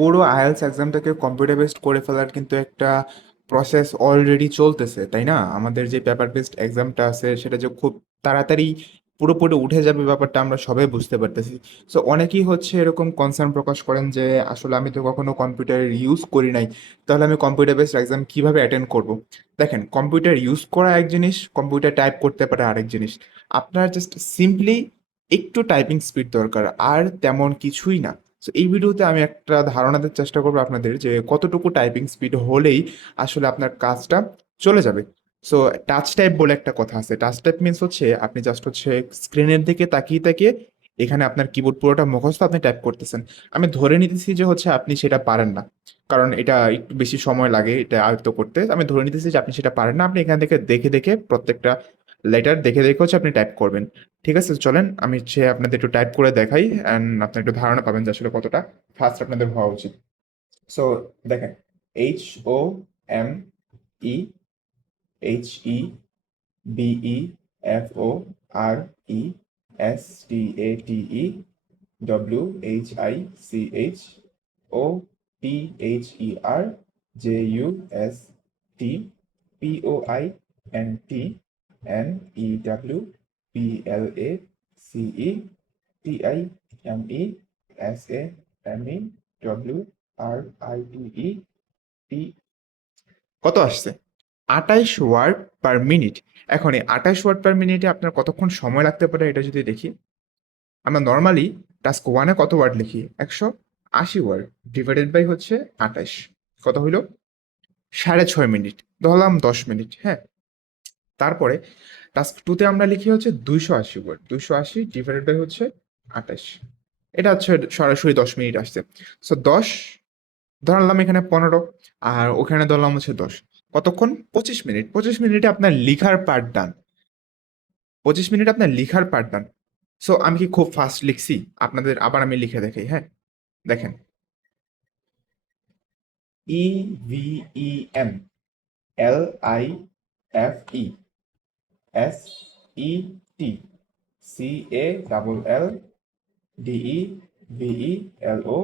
পুরো IELTS এক্সামটাকে computer based করে ফেলার কিন্তু একটা প্রসেস অলরেডি চলতেছে, তাই না? আমাদের যে পেপার বেসড এক্সামটা আছে, সেটা যে খুব তাড়াতাড়ি পুরোপুরি উঠে যাবে ব্যাপারটা আমরা সবাই বুঝতে পারতেছি। সো অনেকেই হচ্ছে এরকম কনসার্ন প্রকাশ করেন যে, আসলে আমি তো কখনো কম্পিউটার ইউজ করি নাই, তাহলে আমি কম্পিউটার বেসড এক্সাম কীভাবে অ্যাটেন্ড করব? দেখেন কম্পিউটার ইউজ করা এক জিনিস কম্পিউটার টাইপ করতে পারে আরেক জিনিস। আপনার জাস্ট সিম্পলি একটু টাইপিং স্পিড দরকার, আর তেমন কিছুই না। সো এই ভিডিওতে আমি একটা ধারণা দেওয়ার চেষ্টা করব আপনাদের যে কতটুকু টাইপিং স্পিড হলেই আসলে আপনার কাজটা চলে যাবে। সো টাচ টাইপ বলে একটা কথা আছে। টাচ টাইপ মিনস হচ্ছে আপনি জাস্ট হচ্ছে স্ক্রিনের দিকে তাকিয়ে তাকিয়ে এখানে আপনার কিবোর্ড পুরোটা মুখস্থ আপনি টাইপ করতেছেন। আমি ধরে নিতেছি যে হচ্ছে আপনি সেটা পারেন না। কারণ এটা একটু বেশি সময় লাগে এটা আয়ত্ত করতে। আমি ধরে নিতেছি যে আপনি সেটা পারেন না। আপনি এখান থেকে দেখে দেখে প্রত্যেকটা লেটার দেখে দেখে হচ্ছে আপনি টাইপ করবেন। ঠিক আছে? চলেন, আমি হচ্ছে আপনাদের একটু টাইপ করে দেখাই অ্যান্ড আপনার একটু ধারণা পাবেন যে আসলে কতটা ফাস্ট আপনাদের হওয়া উচিত। সো দেখেন H O M E H E B E F O R E S T A T E W H I C H O P H E R J U S T P O I N T N E W P L A C E T I M E S A M E W R I T E T কত আসছে? আটাইশ word per minute. এখন এই আটাইশ word পার মিনিটে আপনার কতক্ষণ সময় লাগতে পারে এটা যদি দেখি। আমরা নর্মালি টাস্ক ওয়ানে কত ওয়ার্ড লিখি? একশো আশি ওয়ার্ড ডিভাইডেড বাই হচ্ছে আটাইশ কত হইল? সাড়ে ছয় মিনিট। ধরলাম দশ মিনিট হ্যাঁ? তারপরে টাস্ক টুতে আমরা লিখি হচ্ছে দুইশো আশি ওয়ার্ড দুইশো আশি ডিভাইডেড বাই হচ্ছে আঠাশ। এটা হচ্ছে সরাসরি দশ মিনিট আসছে। সো দশ, ধরলাম এখানে পনেরো, আর ওখানে ধরলাম হচ্ছে দশ। কতক্ষণ? পঁচিশ মিনিট। পঁচিশ মিনিটে আপনার লিখার পার্ট ডান পঁচিশ মিনিট আপনার লিখার পার্ট ডান সো আমি কি খুব ফাস্ট লিখছি? আপনাদের আবার আমি লিখে দেখাই হ্যাঁ? দেখেন। E V M L I F E S E T C A double L D E V E L O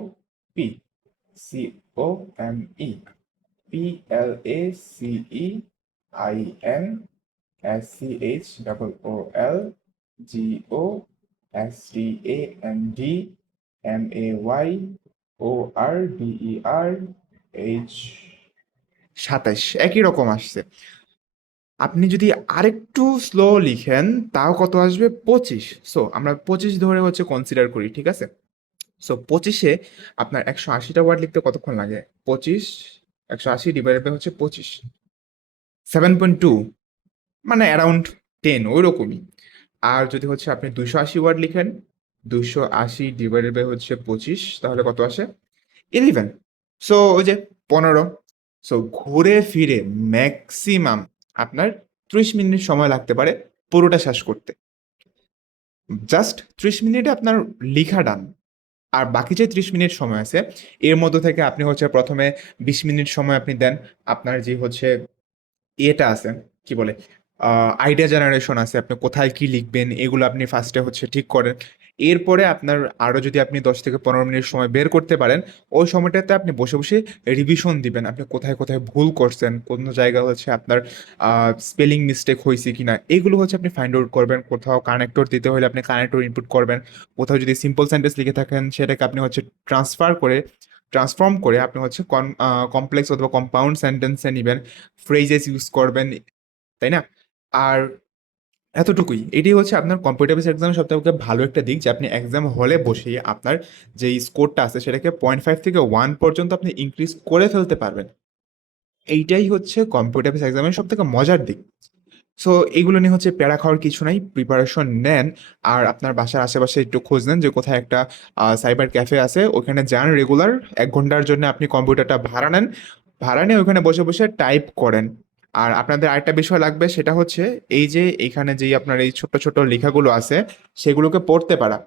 P C O M E P L A C E I N S C H double O L G O S T A N D M A Y O R B E R H সাতাইশ, একই রকম আসছে। আপনি যদি আরেকটু slow লিখেন, তাও কত আসবে? পঁচিশ। সো আমরা পঁচিশ ধরে হচ্ছে কনসিডার করি, ঠিক আছে? সো পঁচিশে আপনার একশো আশিটা ওয়ার্ড লিখতে কতক্ষণ লাগে? পঁচিশ, একশো আশি ডিভাইডেড হচ্ছে পঁচিশ। সেভেন পয়েন্ট টু মানে অ্যারাউন্ড টেন ওই রকমই আর যদি হচ্ছে আপনি দুশো আশি ওয়ার্ড লিখেন দুশো আশি ডিভাইডেড বাই হচ্ছে পঁচিশ, তাহলে কত আসে? ইলেভেন সো ওই যে পনেরো। সো ঘুরে ফিরে ম্যাক্সিমাম আপনার ত্রিশ মিনিট সময় লাগতে পারে পুরোটা শেষ করতে। জাস্ট ত্রিশ মিনিটে আপনার লিখা ডান আর বাকি যে ত্রিশ মিনিট সময় আছে, এর মধ্যে থেকে আপনি হচ্ছে প্রথমে বিশ মিনিট সময় আপনি দেন। আপনার যে হচ্ছে ইয়েটা আছে, কি বলে আইডিয়া জেনারেশন আছে, আপনি কোথায় কি লিখবেন, এগুলো আপনি ফার্স্টে হচ্ছে ঠিক করেন। এরপরে আপনার আরও যদি আপনি দশ থেকে পনেরো মিনিট সময় বের করতে পারেন, ওই সময়টাতে আপনি বসে বসে রিভিশন দিবেন। আপনি কোথায় কোথায় ভুল করছেন, কোন জায়গা হচ্ছে আপনার স্পেলিং মিস্টেক হয়েছে কি না এগুলো হচ্ছে আপনি ফাইন্ড আউট করবেন। কোথাও কানেক্টর দিতে হলে আপনি কানেক্টর ইনপুট করবেন। কোথাও যদি সিম্পল সেন্টেন্স লিখে থাকেন, সেটাকে আপনি হচ্ছে ট্রান্সফার করে ট্রান্সফর্ম করে আপনি হচ্ছে কমপ্লেক্স অথবা কম্পাউন্ড সেন্টেন্সে নেবেন। ফ্রেজেস ইউজ করবেন, তাই না? আর এতটুকুই। এটি হচ্ছে আপনার কম্পিউটার বেস এক্সামের সবথেকে ভালো একটা দিক যে আপনি এক্সাম হলে বসে আপনার যে স্কোরটা আছে সেটাকে পয়েন্ট ফাইভ থেকে ওয়ান পর্যন্ত আপনি ইনক্রিজ করে ফেলতে পারবেন। এইটাই হচ্ছে কম্পিউটার বেস এক্সামের সব থেকে মজার দিক। সো এইগুলো নিয়ে হচ্ছে প্যারা খাওয়ার কিছু নাই প্রিপারেশন নেন, আর আপনার বাসার আশেপাশে একটু খোঁজ নেন যে কোথায় একটা সাইবার ক্যাফে আছে, ওখানে যান রেগুলার এক ঘণ্টার জন্য আপনি কম্পিউটারটা ভাড়া নেন, ভাড়া নিয়ে ওখানে বসে বসে টাইপ করেন। আর আপনাদের আরেকটা বিষয় লাগবে, সেটা হচ্ছে এই যে এইখানে যেই আপনার এই ছোট ছোট লেখাগুলো আছে, সেগুলোকে পড়তে পারা।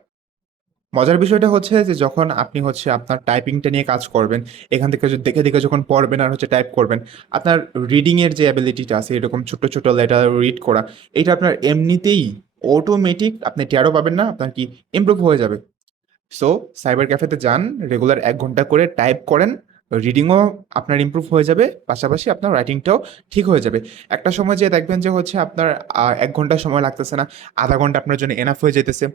মজার বিষয়টা হচ্ছে যে যখন আপনি হচ্ছে আপনার টাইপিংটা নিয়ে কাজ করবেন, এখান থেকে দেখে দেখে যখন পড়বেন আর হচ্ছে টাইপ করবেন, আপনার রিডিংয়ের যে অ্যাবিলিটিটা আছে, এরকম ছোট ছোট লেটার রিড করা, এটা আপনার এমনিতেই অটোমেটিক আপনি টেরও পাবেন না, আপনার কি ইমপ্রুভ হয়ে যাবে। সো সাইবার ক্যাফেতে যান রেগুলার এক ঘণ্টা করে টাইপ করেন রিডিংও আপনার ইমপ্রুভ হয়ে যাবে, পাশাপাশি আপনার রাইটিংটাও ঠিক হয়ে যাবে। একটা সময় যে দেখবেন যে হচ্ছে আপনার এক ঘণ্টা সময় লাগতেছে না, আধা ঘণ্টা আপনার জন্য এনাফ হয়ে যেতেছে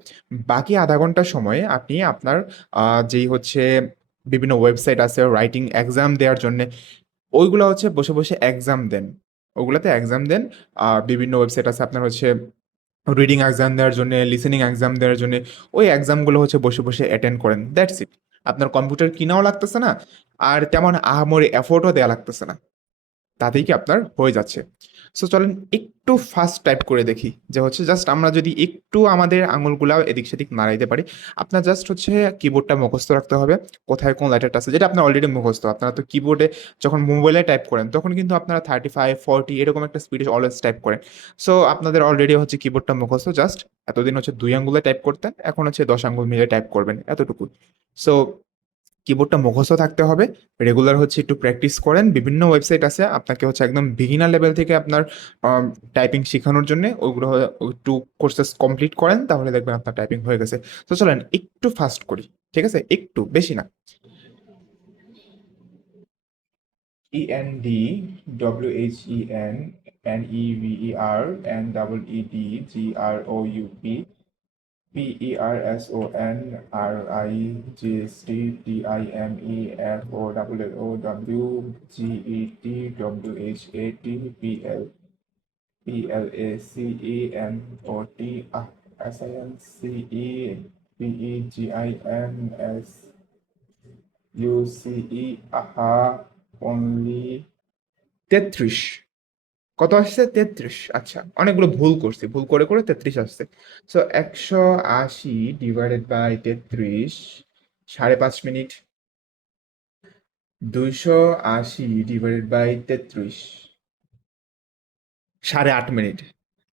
বাকি আধা ঘণ্টা সময়ে আপনি আপনার যেই হচ্ছে বিভিন্ন ওয়েবসাইট আছে রাইটিং এক্সাম দেওয়ার জন্য, ওইগুলো হচ্ছে বসে বসে এক্সাম দেন। ওগুলোতে এক্সাম দেন বিভিন্ন ওয়েবসাইট আছে আপনার হচ্ছে রিডিং এক্সাম দেওয়ার জন্য লিসেনিং এক্সাম দেওয়ার জন্য, ওই এক্সামগুলো হচ্ছে বসে বসে অ্যাটেন্ড করেন। দ্যাটস ইট আপনার কম্পিউটার কিনাও লাগতেছে না, আর তেমন আহামরি এফোর্টও দেওয়া লাগতেছে না। তাতেই কি আপনার হয়ে যাচ্ছে। সো চলেন একটু ফাস্ট টাইপ করে দেখি। যে হচ্ছে জাস্ট আমরা যদি একটু আমাদের আঙুলগুলা এদিক সেদিক নাড়াইতে পারি, আপনার জাস্ট হচ্ছে কিবোর্ডটা মুখস্থ রাখতে হবে। কোথায় কোন লেটারটা আছে, যেটা আপনার অলরেডি মুখস্থ। আপনারা তো কিবোর্ডে যখন মোবাইলে টাইপ করেন, তখন কিন্তু আপনারা থার্টি ফাইভ ফর্টি এরকম একটা স্পিডে অলওয়েজ টাইপ করেন। সো আপনাদের অলরেডি হচ্ছে কিবোর্ডটা মুখস্থ। জাস্ট এতদিন হচ্ছে দুই আঙ্গুলে টাইপ করতেন, এখন হচ্ছে দশ আঙ্গুল মিলে টাইপ করবেন, এতটুকু। সো কিবোর্ডটা মুখস্থ থাকতে হবে। রেগুলার হচ্ছে একটু প্র্যাকটিস করেন। বিভিন্ন ওয়েবসাইট আছে। আপনাকে হচ্ছে একদম বিগিনার লেভেল থেকে আপনার টাইপিং শেখানোর জন্য ওইগুলো একটু কোর্সেস কমপ্লিট করেন, তাহলে দেখবেন আপনার টাইপিং হয়ে গেছে। তো চলেন একটু ফাস্ট করি, ঠিক আছে? একটু, বেশি না। E N D W H E N N E V E R N double E D G R O U P P E R S O N R I G S T T I M E F O W L O W G E T W H A T P L P L A C E N O T A S I N C E P E G I N S U C E aha only Tetris. কত আসছে? তেত্রিশ। আচ্ছা অনেকগুলো ভুল করছি। ভুল করে করে তেত্রিশ আসছে। সো একশো আশি ডিভাইডেড বাই তেত্রিশ, সাড়ে পাঁচ মিনিট। দুইশো আশি ডিভাইডেড বাই তেত্রিশ, সাড়ে আট মিনিট।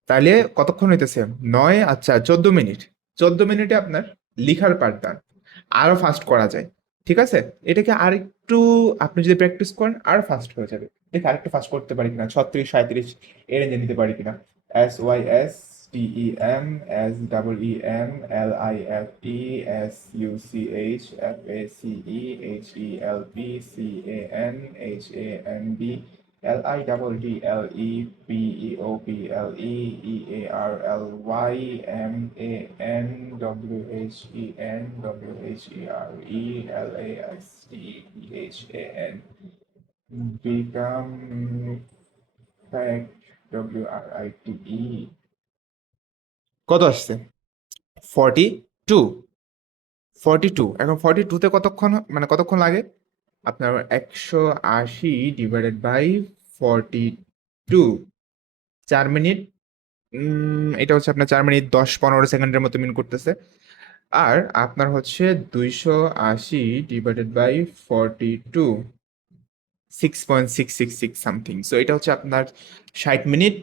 তাহলে কতক্ষণ হইতেছে? নয় আচ্ছা চোদ্দ মিনিট। চোদ্দ মিনিটে আপনার লিখার পাঠদান আরও ফাস্ট করা যায়। ঠিক আছে? এটাকে আরেকটু আপনি যদি প্র্যাকটিস করেন, আর ফাস্ট হয়ে যাবে। দেখে আরেকটু ফাস্ট করতে পারি কিনা। ছত্রিশ সাঁত্রিশ এ রেঞ্জে নিতে পারি কিনা। S Y S T E M S double E M L I F T S U C H F A C E H E L P C A N H A N D L I double D L E P E O P L E E A R L Y M A N W H E N W H E R E L A S T E H A N become fact W R I T E কত আসছে forty two forty two এখন forty টুতে কতক্ষণ মানে কতক্ষণ লাগে আপনার একশো আশি ডিভাইডেড বাই ফর্টি টু চার মিনিট এটা হচ্ছে আপনার চার মিনিট দশ পনেরো সেকেন্ডের মতো মিন করতেছে। আর আপনার হচ্ছে দুইশো আশি divided by forty two six point six six six something so এটা হচ্ছে আপনার ষাট মিনিট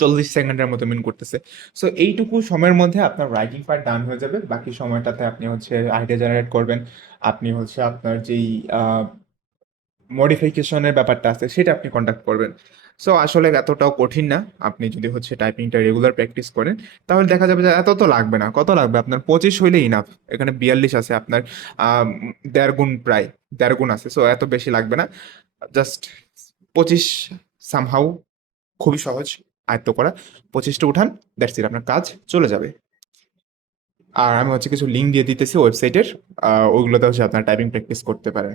চল্লিশ সেকেন্ডের মতো মিন করতেছে। সো এইটুকু সময়ের মধ্যে আপনার রাইটিং পার্ট ডান হয়ে যাবে। বাকি সময়টাতে আপনি হচ্ছে আইডিয়া জেনারেট করবেন। আপনি হচ্ছে আপনার যেই মডিফিকেশনের ব্যাপারটা আছে, সেটা আপনি কন্ডাক্ট করবেন। সো আসলে এতটাও কঠিন না। আপনি যদি হচ্ছে টাইপিংটা রেগুলার প্র্যাকটিস করেন, তাহলে দেখা যাবে যে এত তো লাগবে না। কত লাগবে? আপনার পঁচিশ হইলেই ইনাফ এখানে বিয়াল্লিশ আছে, আপনার দেড় গুণ প্রায়, দেড় গুণ আছে। সো এত বেশি লাগবে না। জাস্ট পঁচিশ সামহাউ খুবই সহজ। আয়ত্ত করা। পঁচিশটা উঠান দ্যাটস ইট আপনার কাজ চলে যাবে। আর আমি হচ্ছে কিছু লিঙ্ক দিয়ে দিতেছি ওয়েবসাইটের ওইগুলোতে হচ্ছে আপনার টাইপিং প্র্যাকটিস করতে পারেন।